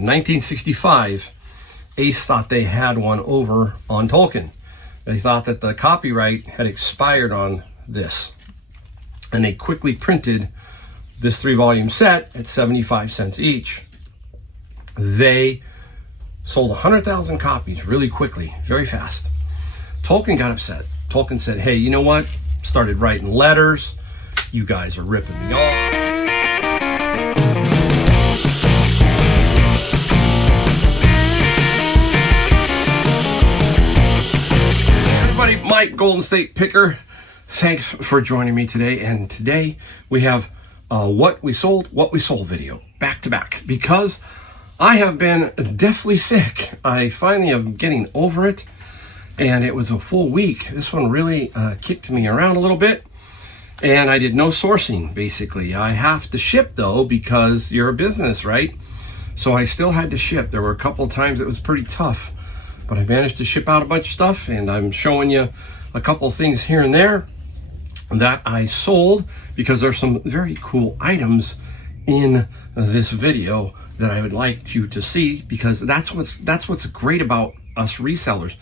1965, Ace thought they had one over on Tolkien. They thought that the copyright had expired on this. And they quickly printed this 3-volume set at 75 cents each. They sold 100,000 copies really quickly, very fast. Tolkien got upset. Tolkien said, hey, you know what? Started writing letters. You guys are ripping me off. Everybody, Mike, Golden State Picker. Thanks for joining me today. And today we have what we sold video back to back because I have been deathly sick. I finally am getting over it, and it was a full week. This one really kicked me around a little bit, and I did no sourcing, basically. I have to ship, though, because you're a business, right? So I still had to ship. There were a couple of times it was pretty tough, but I managed to ship out a bunch of stuff, and I'm showing you a couple of things here and there that I sold because there's some very cool items in this video that I would like you to see, because that's what's great about us resellers,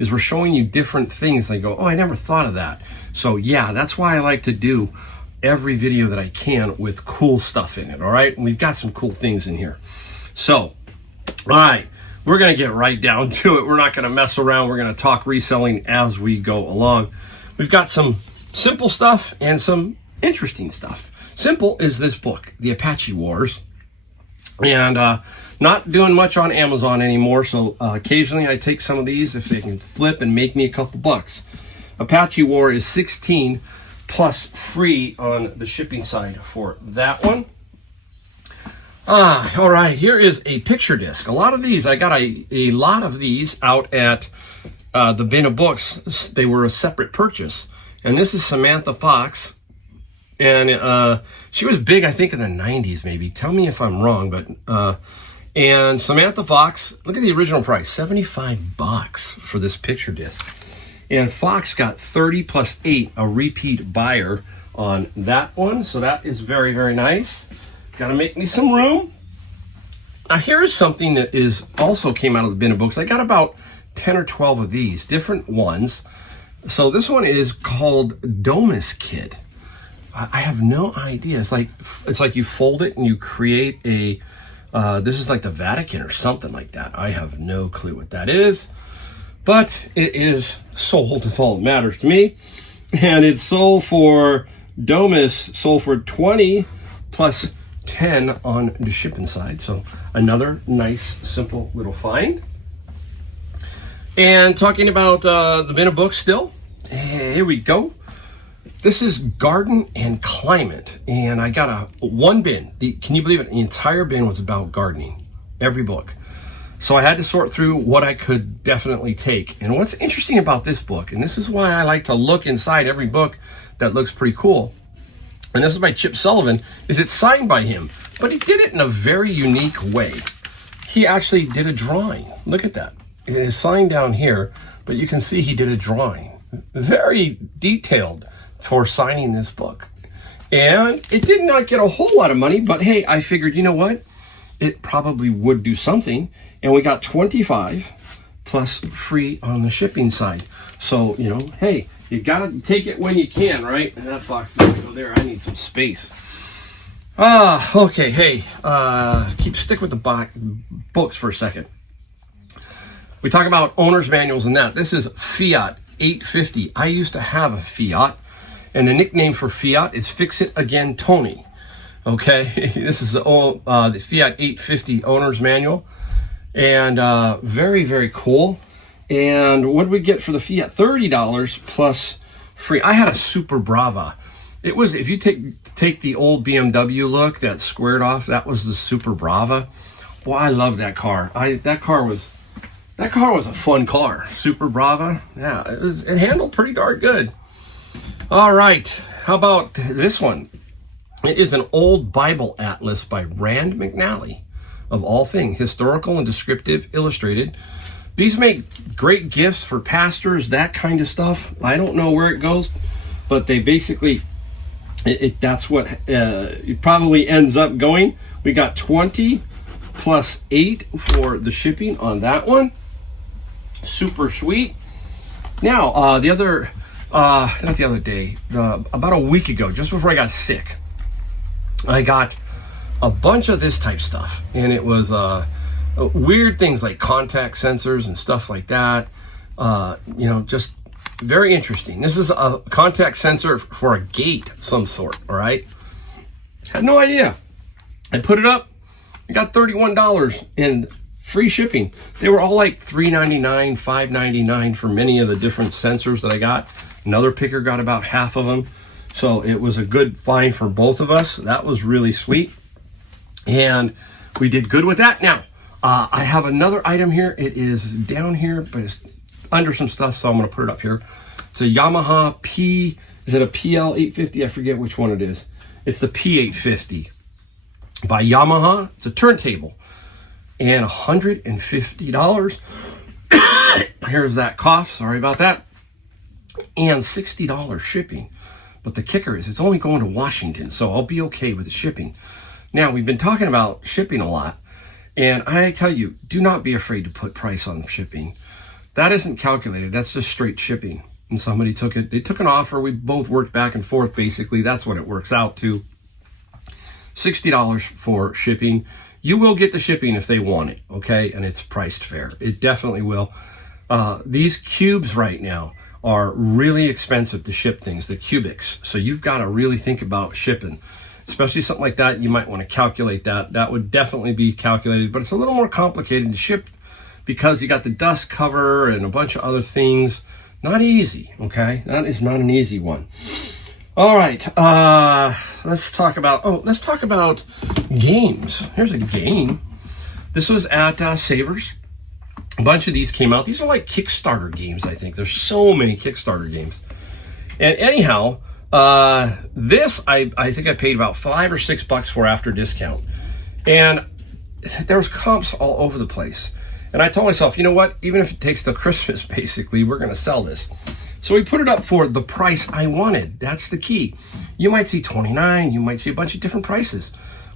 is we're showing you different things. They go, oh, I never thought of that. So yeah, that's why I like to do every video that I can with cool stuff in it. All right, and we've got some cool things in here. So, all right, we're gonna get right down to it. We're not gonna mess around. We're gonna talk reselling as we go along. We've got some simple stuff and some interesting stuff. Simple is this book, The Apache Wars. And not doing much on Amazon anymore, so occasionally I take some of these if they can flip and make me a couple bucks. Apache War is $16 plus free on the shipping side for that one. All right, here is a picture disc. A lot of these, I got a lot of these out at the Bin of Books. They were a separate purchase. And this is Samantha Fox. And she was big, I think, in the 90s, maybe. Tell me if I'm wrong, but and Samantha Fox, look at the original price, $75 for this picture disc. And Fox got 30 plus 8, a repeat buyer on that one. So that is very, very nice. Got to make me some room. Now here is something that is also came out of the Bin of Books. I got about 10 or 12 of these, different ones. So this one is called Domus Kid. I have no idea. It's like you fold it and you create a, this is like the Vatican or something like that. I have no clue what that is, but it is sold. It's all that matters to me. And it's sold for, Domus sold for 20 plus 10 on the shipping side. So another nice, simple little find. And talking about the Bin of Books still, here we go. This is Garden and Climate, and I got one bin. Can you believe it? The entire bin was about gardening, every book. So I had to sort through what I could definitely take. And what's interesting about this book, and this is why I like to look inside every book that looks pretty cool, and this is by Chip Sullivan, is it's signed by him, but he did it in a very unique way. He actually did a drawing. Look at that. It is signed down here, but you can see he did a drawing. Very detailed for signing this book. And it did not get a whole lot of money, but hey, I figured, you know what? It probably would do something. And we got 25 plus free on the shipping side. So, you know, hey, you gotta take it when you can, right? And that box is gonna go there. I need some space. Okay, hey, stick with the books for a second. We talk about owner's manuals and that. This is Fiat 850. I used to have a Fiat. And the nickname for Fiat is Fix It Again Tony. Okay, this is the Fiat 850 owner's manual. And very, very cool. And what did we get for the Fiat? $30 plus free. I had a Super Brava. It was, if you take the old BMW look that squared off, that was the Super Brava. Boy, I love that car. That car was a fun car. Super Brava. Yeah, it handled pretty darn good. All right, how about this one? It is an old Bible atlas by Rand McNally, of all things, historical and descriptive, illustrated. These make great gifts for pastors, that kind of stuff. I don't know where it goes, but they basically, that's what it probably ends up going. We got 20 plus 8 for the shipping on that one. Super sweet. Now, not the other day, about a week ago, just before I got sick, I got a bunch of this type stuff, and it was weird things like contact sensors and stuff like that. Just very interesting. This is a contact sensor for a gate of some sort, all right? Had no idea. I put it up. I got $31 in free shipping. They were all like $3.99, $5.99 for many of the different sensors that I got. Another picker got about half of them. So it was a good find for both of us. That was really sweet. And we did good with that. Now, I have another item here. It is down here, but it's under some stuff, so I'm going to put it up here. It's a Yamaha is it a PL 850? I forget which one it is. It's the P850 by Yamaha. It's a turntable. And $150. Here's that cough. Sorry about that. And $60 shipping. But the kicker is it's only going to Washington, so I'll be okay with the shipping. Now, we've been talking about shipping a lot. And I tell you, do not be afraid to put price on shipping. That isn't calculated. That's just straight shipping. And somebody took it. They took an offer. We both worked back and forth, basically. That's what it works out to. $60 for shipping. You will get the shipping if they want it, okay? And it's priced fair. It definitely will. These cubes right now are really expensive to ship things, the cubics. So you've got to really think about shipping. Especially something like that, you might want to calculate that. That would definitely be calculated, but it's a little more complicated to ship because you got the dust cover and a bunch of other things. Not easy, okay? That is not an easy one. All right, let's talk about games. Here's a game. This was at Savers. A bunch of these came out. These are like Kickstarter games, I think. There's so many Kickstarter games. And anyhow, this I think I paid about $5 or $6 for after discount. And there was comps all over the place. And I told myself, you know what? Even if it takes till Christmas, basically, we're going to sell this. So we put it up for the price I wanted. That's the key. You might see $29. You might see a bunch of different prices.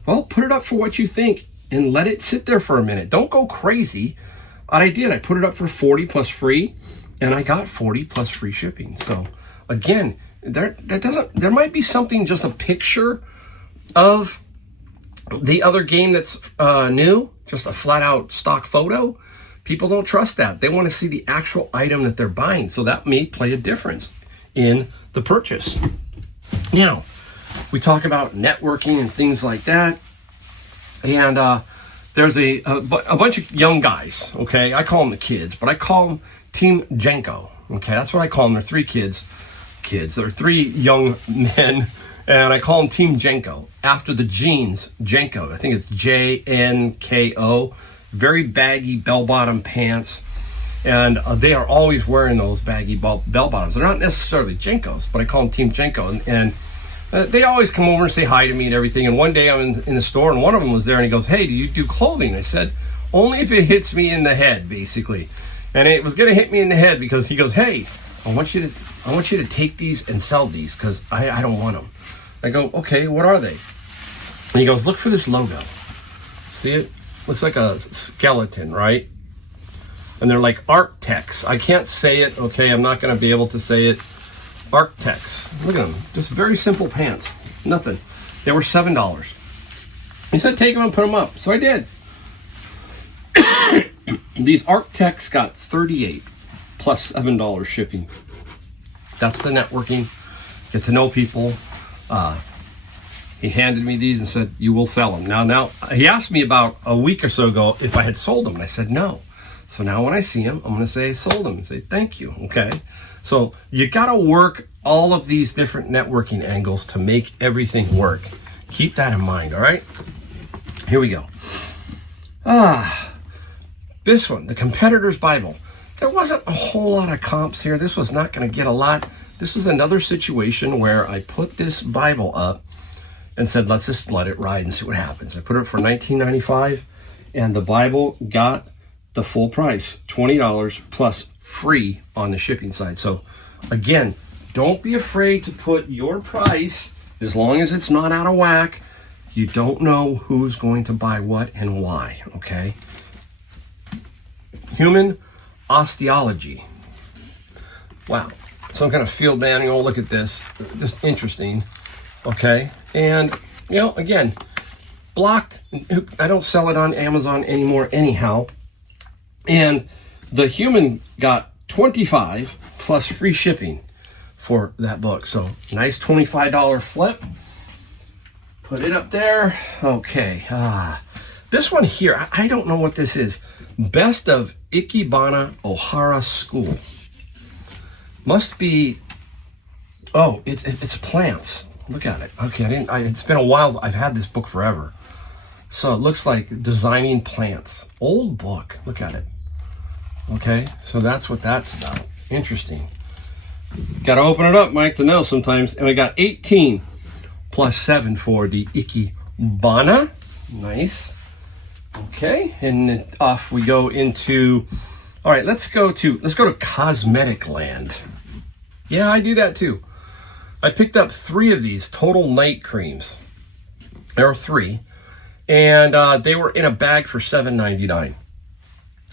Well, put it up for what you think and let it sit there for a minute. Don't go crazy. What I did, I put it up for $40 plus free, and I got $40 plus free shipping. So again, there might be something, just a picture of the other game that's new, just a flat out stock photo. People don't trust that. They want to see the actual item that they're buying. So that may play a difference in the purchase. Now, we talk about networking and things like that. And there's a bunch of young guys, okay? I call them the kids, but I call them Team Jenko, okay? That's what I call them. They're three kids. They're three young men, and I call them Team Jenko, after the jeans, Jenko. I think it's J-N-K-O. Very baggy bell-bottom pants, and they are always wearing those baggy bell-bottoms. They're not necessarily Jenkos, but I call them Team Jenko, and they always come over and say hi to me and everything. And one day I'm in the store, and one of them was there, and he goes, "Hey, do you do clothing?" I said, "Only if it hits me in the head, basically." And it was going to hit me in the head because he goes, "Hey, I want you to take these and sell these because I don't want them." I go, "Okay, what are they?" And he goes, "Look for this logo. See it? Looks like a skeleton, right? And they're like Arctex. I can't say it, okay? I'm not going to be able to say it. Arctex. Look at them. Just very simple pants. Nothing. They were $7. He said take them and put them up. So I did. These Arctex got $38 plus $7 shipping. That's the networking. Get to know people. He handed me these and said, "You will sell them." Now, he asked me about a week or so ago if I had sold them. And I said, no. So now when I see him, I'm going to say I sold them and say, thank you. Okay. So you got to work all of these different networking angles to make everything work. Keep that in mind. All right. Here we go. This one, the Competitor's Bible. There wasn't a whole lot of comps here. This was not going to get a lot. This was another situation where I put this Bible up and said, let's just let it ride and see what happens. I put it up for $19.95, and the Bible got the full price, $20 plus free on the shipping side. So again, don't be afraid to put your price, as long as it's not out of whack. You don't know who's going to buy what and why, okay? Human osteology. Wow. Some kind of field manual. Look at this. Just interesting. Okay. And, you know, again, blocked. I don't sell it on Amazon anymore anyhow. And the human got 25 plus free shipping for that book. So nice $25 flip. Put it up there. Okay. This one here, I don't know what this is. Best of Ikebana Ohara School. Must be, oh, it's plants. Look at it. Okay, it's been a while. I've had this book forever. So it looks like designing plants. Old book. Look at it. Okay, so that's what that's about. Interesting. Got to open it up, Mike, to know sometimes. And we got 18 plus 7 for the Ikebana. Nice. Okay, and off we go into, all right, let's go to Cosmetic Land. Yeah, I do that too. I picked up 3 of these total night creams. There were 3, and they were in a bag for $7.99.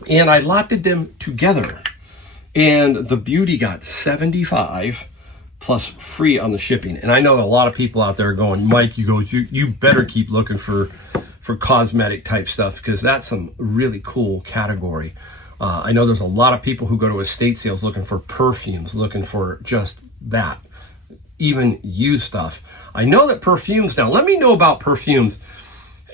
And I lotted them together, and the beauty got 75 plus free on the shipping. And I know a lot of people out there going, Mike, you better keep looking for cosmetic type stuff, because that's some really cool category. I know there's a lot of people who go to estate sales looking for perfumes, looking for just that, even used stuff. I know that perfumes now, let me know about perfumes.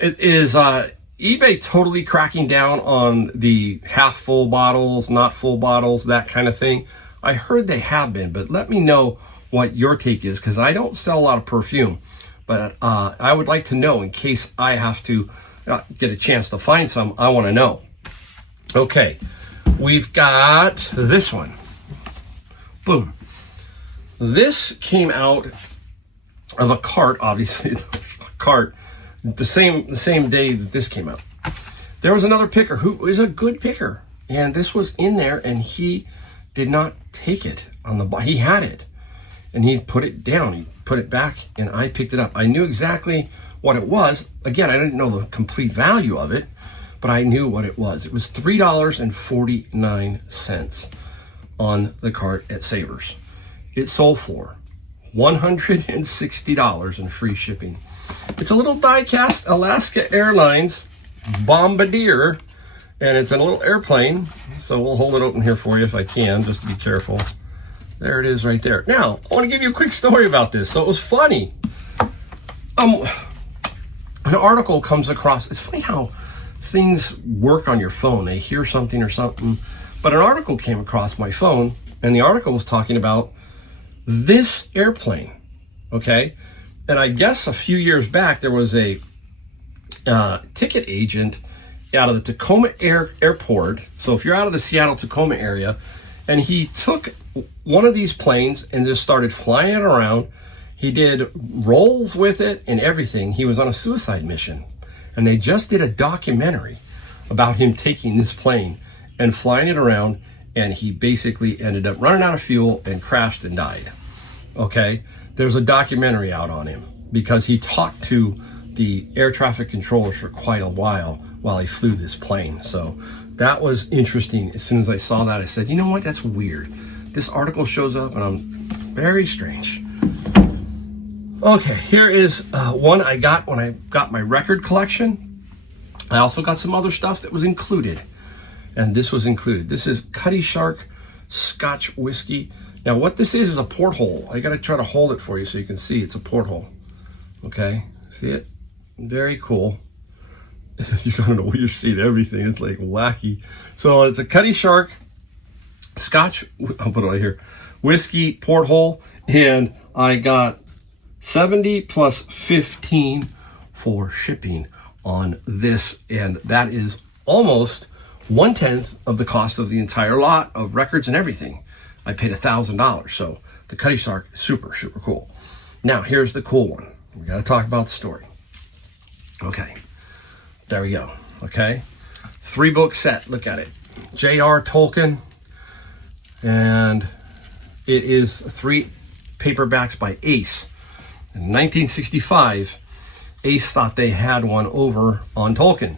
It is eBay totally cracking down on the half full bottles, not full bottles, that kind of thing. I heard they have been, but let me know what your take is, because I don't sell a lot of perfume. But I would like to know, in case I have to get a chance to find some, I want to know. Okay, we've got this one. Boom. This came out of a cart, obviously, the same day that this came out. There was another picker who is a good picker, and this was in there, and he did not take it on the, he had it, and he put it down. He put it back, and I picked it up. I knew exactly what it was. Again, I didn't know the complete value of it, but I knew what it was. It was $3.49 on the cart at Savers. It sold for $160 in free shipping. It's a little die-cast Alaska Airlines Bombardier, and it's a little airplane. So we'll hold it open here for you if I can, just to be careful. There it is right there. Now, I want to give you a quick story about this. So it was funny. An article comes across. It's funny how things work on your phone. They hear something or something. But an article came across my phone, and the article was talking about this airplane, okay? And I guess a few years back, there was a ticket agent out of the Tacoma Airport. So if you're out of the Seattle-Tacoma area, and he took one of these planes and just started flying it around. He did rolls with it and everything. He was on a suicide mission. And they just did a documentary about him taking this plane and flying it around, and he basically ended up running out of fuel and crashed and died. Okay? There's a documentary out on him because he talked to the air traffic controllers for quite a while he flew this plane. So that was interesting. As soon as I saw that, I said, you know what? That's weird. This article shows up, and I'm very strange. Okay, here is one I got when I got my record collection. I also got some other stuff that was included, and this was included. This is Cutty Shark Scotch Whiskey. Now, what this is a porthole. I got to try to hold it for you so you can see. It's a porthole. Okay, see it? Very cool. You gotta know what you're seeing. Everything. It's like wacky. So it's a Cutty Shark Scotch. I'll put it right here. Whiskey porthole, and I got 70 plus 15 for shipping on this, and that is almost 1/10 of the cost of the entire lot of records and everything. I paid $1,000. So the Cutty Shark, super cool. Now here's the cool one. We got to talk about the story. Okay, there we go. Okay, 3-book set. Look at it. J.R. Tolkien, and it is 3 paperbacks by Ace. In 1965, Ace thought they had one over on Tolkien.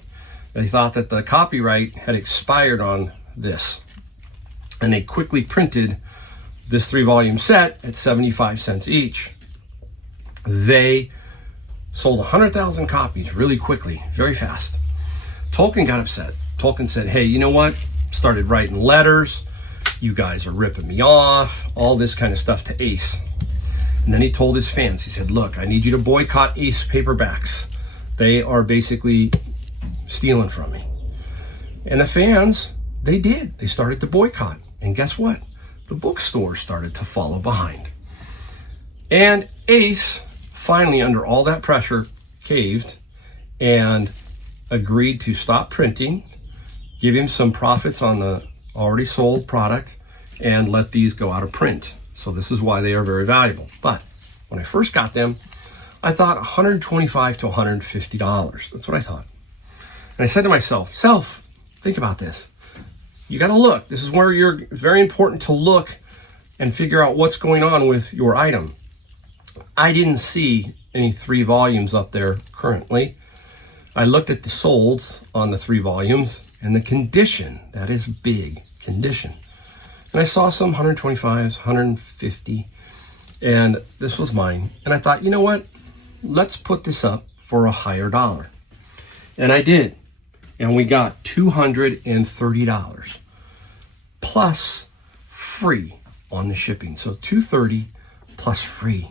They thought that the copyright had expired on this. And they quickly printed this 3-volume set at 75 cents each. They sold 100,000 copies really quickly, very fast. Tolkien got upset. Tolkien said, hey, you know what? Started writing letters. You guys are ripping me off. All this kind of stuff to Ace. And then he told his fans, he said, look, I need you to boycott Ace paperbacks. They are basically stealing from me. And the fans, they did. They started to boycott. And guess what? The bookstores started to follow behind. And Ace, finally, under all that pressure, caved and agreed to stop printing, give him some profits on the already sold product, and let these go out of print. So this is why they are very valuable. But when I first got them, I thought $125 to $150. That's what I thought. And I said to myself, think about this. You got to look. This is where you're very important to look and figure out what's going on with your item. I didn't see any 3 volumes up there currently. I looked at the solds on the 3 volumes and the condition. That is big condition. And I saw some 125s, 150, and this was mine. And I thought, you know what? Let's put this up for a higher dollar. And I did. And we got $230 plus free on the shipping. So $230 plus free.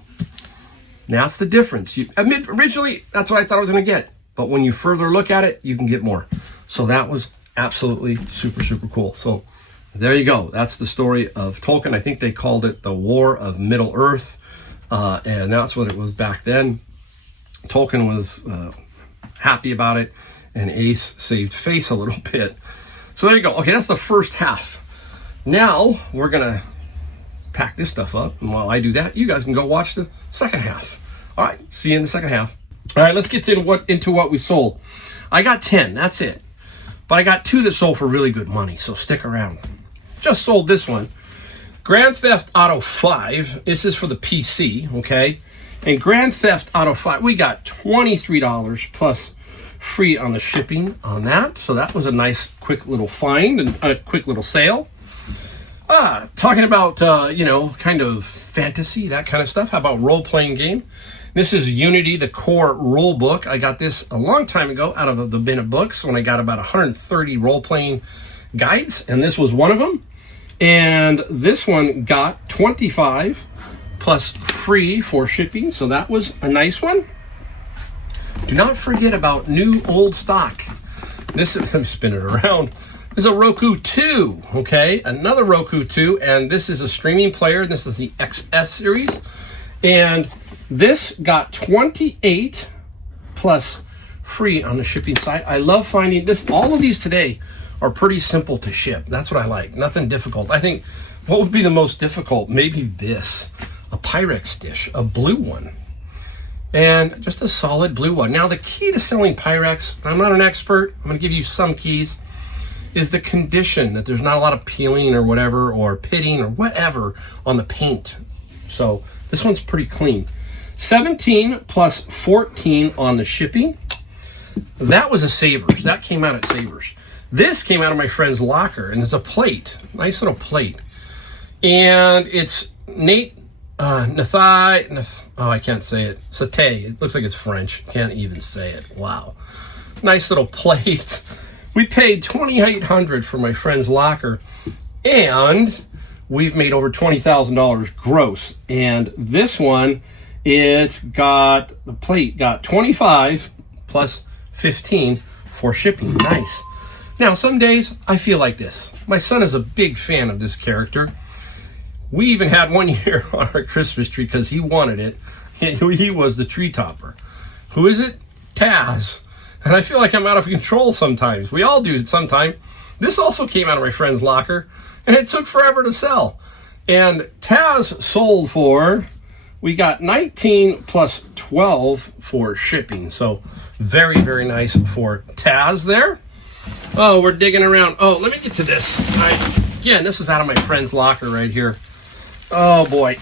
Now that's the difference. Originally, that's what I thought I was going to get. But when you further look at it, you can get more. So that was absolutely super, super cool. So there you go. That's the story of Tolkien. I think they called it the War of Middle Earth. And that's what it was back then. Tolkien was happy about it. And Ace saved face a little bit. So there you go. Okay, that's the first half. Now we're going to pack this stuff up. And while I do that, you guys can go watch the second half. All right, see you in the second half. All right, let's get into what we sold. I got 10, that's it. But I got 2 that sold for really good money, so stick around. Just sold this one. Grand Theft Auto 5. This is for the PC, okay? And Grand Theft Auto 5, we got $23 plus free on the shipping on that. So that was a nice, quick little find and a quick little sale. Talking about, kind of fantasy, that kind of stuff. How about role-playing game? This is Unity, the core rule book. I got this a long time ago out of the bin of books when I got about 130 role-playing guides, and this was one of them. And this one got 25 plus free for shipping, so that was a nice one. Do not forget about new old stock. This is, let me spin it around. This is a Roku 2, okay? Another Roku 2, and this is a streaming player. This is the XS series. And this got 28 plus free on the shipping side. I love finding this. All of these today are pretty simple to ship. That's what I like. Nothing difficult. I think what would be the most difficult? Maybe this, a Pyrex dish, a blue one. And just a solid blue one. Now, the key to selling Pyrex, I'm not an expert. I'm going to give you some keys, is the condition, that there's not a lot of peeling or whatever, or pitting or whatever on the paint. So this one's pretty clean. 17 plus 14 on the shipping. That was a Savers. That came out at Savers. This came out of my friend's locker, and it's a plate. Nice little plate. And it's I can't say it. Satay. It looks like it's French. Can't even say it. Wow. Nice little plate. We paid $2,800 for my friend's locker, and we've made over $20,000 gross. And this one, the plate got 25 plus 15 for shipping. Nice. Now, some days I feel like this. My son is a big fan of this character. We even had one year on our Christmas tree because he wanted it. He was the tree topper. Who is it? Taz. And I feel like I'm out of control sometimes. We all do it sometime. This also came out of my friend's locker, and it took forever to sell. And Taz sold for, we got 19 plus 12 for shipping. So very, very nice for Taz there. Oh, we're digging around. Oh, let me get to this. Again, this is out of my friend's locker right here. Oh, boy.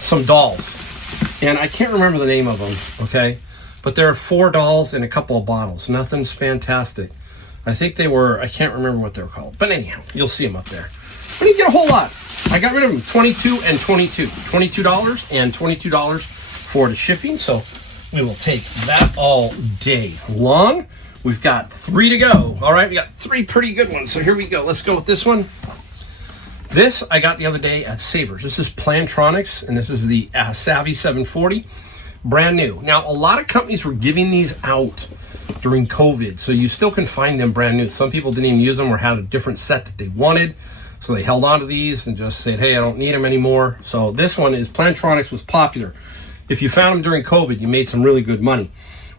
Some dolls. And I can't remember the name of them, okay? But there are 4 dolls and a couple of bottles. Nothing's fantastic. I think they were, I can't remember what they're called. But anyhow, you'll see them up there. I didn't get a whole lot. I got rid of them, 22 and 22. $22 and $22 for the shipping. So we will take that all day long. We've got 3 to go. All right, we got 3 pretty good ones. So here we go. Let's go with this one. This I got the other day at Savers. This is Plantronics, and this is the Savvy 740, brand new. Now, a lot of companies were giving these out during COVID, so you still can find them brand new. Some people didn't even use them or had a different set that they wanted, so they held on to these and just said, hey, I don't need them anymore. So this one is Plantronics was popular. If you found them during COVID, you made some really good money.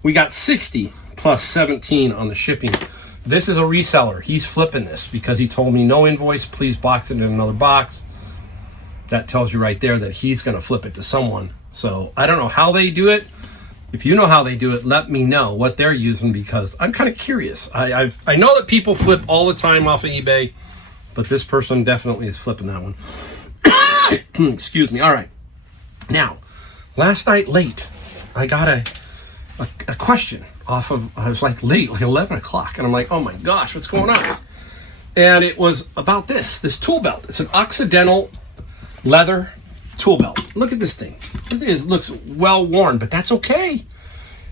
We got 60 plus 17 on the shipping. This is a reseller. He's flipping this because he told me no invoice, please box it in another box. That tells you right there that he's going to flip it to someone. So I don't know how they do it. If you know how they do it, let me know what they're using because I'm kind of curious. I know that people flip all the time off of eBay, but this person definitely is flipping that one. Excuse me. All right. Now, last night late, I got a question off of, I was like late, like 11 o'clock, and I'm like, oh my gosh, what's going on? And it was about this tool belt. It's an Occidental leather tool belt. Look at this thing. It looks well worn, but that's okay.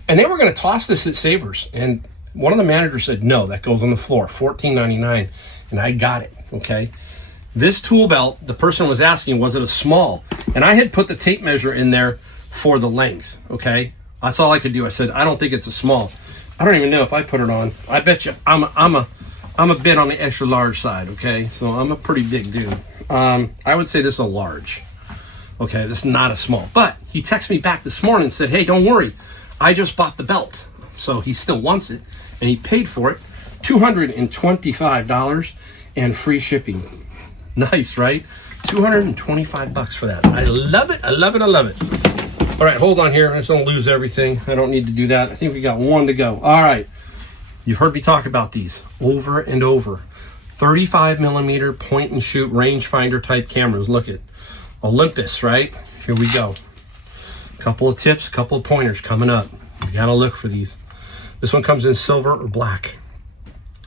And they were going to toss this at Savers, and one of the managers said, no, that goes on the floor, $14.99, and I got it, okay? This tool belt, the person was asking, was it a small? And I had put the tape measure in there for the length, okay? That's all I could do. I said, I don't think it's a small. I don't even know if I put it on. I bet you I'm a bit on the extra large side, okay? So I'm a pretty big dude. I would say this is a large. Okay, this is not a small. But he texted me back this morning and said, hey, don't worry. I just bought the belt. So he still wants it. And he paid for it. $225 and free shipping. Nice, right? $225 for that. I love it. I love it. I love it. All right, hold on here. I just don't lose everything. I don't need to do that. I think we got 1 to go. All right. You've heard me talk about these over and over. 35 millimeter point and shoot rangefinder type cameras. Look at Olympus, right? Here we go. Couple of tips, couple of pointers coming up. You got to look for these. This one comes in silver or black.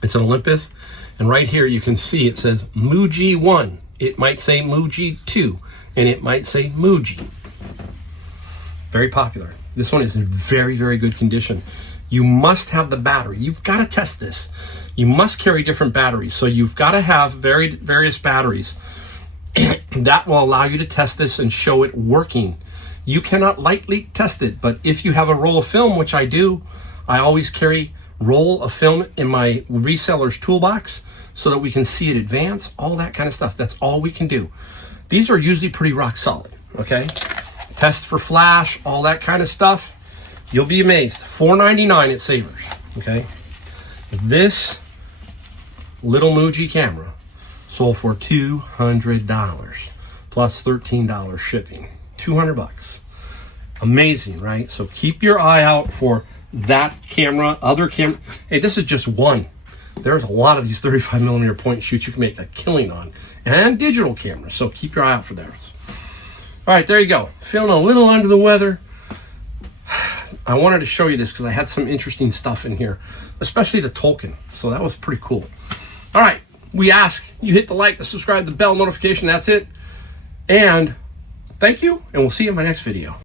It's an Olympus. And right here you can see it says Muji 1. It might say Muji 2. And it might say Muji. Very popular. This one is in very, very good condition. You must have the battery. You've got to test this. You must carry different batteries. So you've got to have various batteries. That will allow you to test this and show it working. You cannot lightly test it, but if you have a roll of film, which I do, I always carry roll of film in my reseller's toolbox so that we can see it advance, all that kind of stuff. That's all we can do. These are usually pretty rock solid, okay? Test for flash, all that kind of stuff. You'll be amazed. $4.99 at Savers, okay? This little Muji camera sold for $200 plus $13 shipping. $200. Amazing, right? So keep your eye out for that camera, other camera. Hey, this is just one. There's a lot of these 35 millimeter point and shoots you can make a killing on, and digital cameras. So keep your eye out for those. All right, there you go. Feeling a little under the weather. I wanted to show you this because I had some interesting stuff in here, especially the Tolkien. So that was pretty cool. All right, we ask you hit the like, the subscribe, the bell notification. That's it. And thank you, and we'll see you in my next video.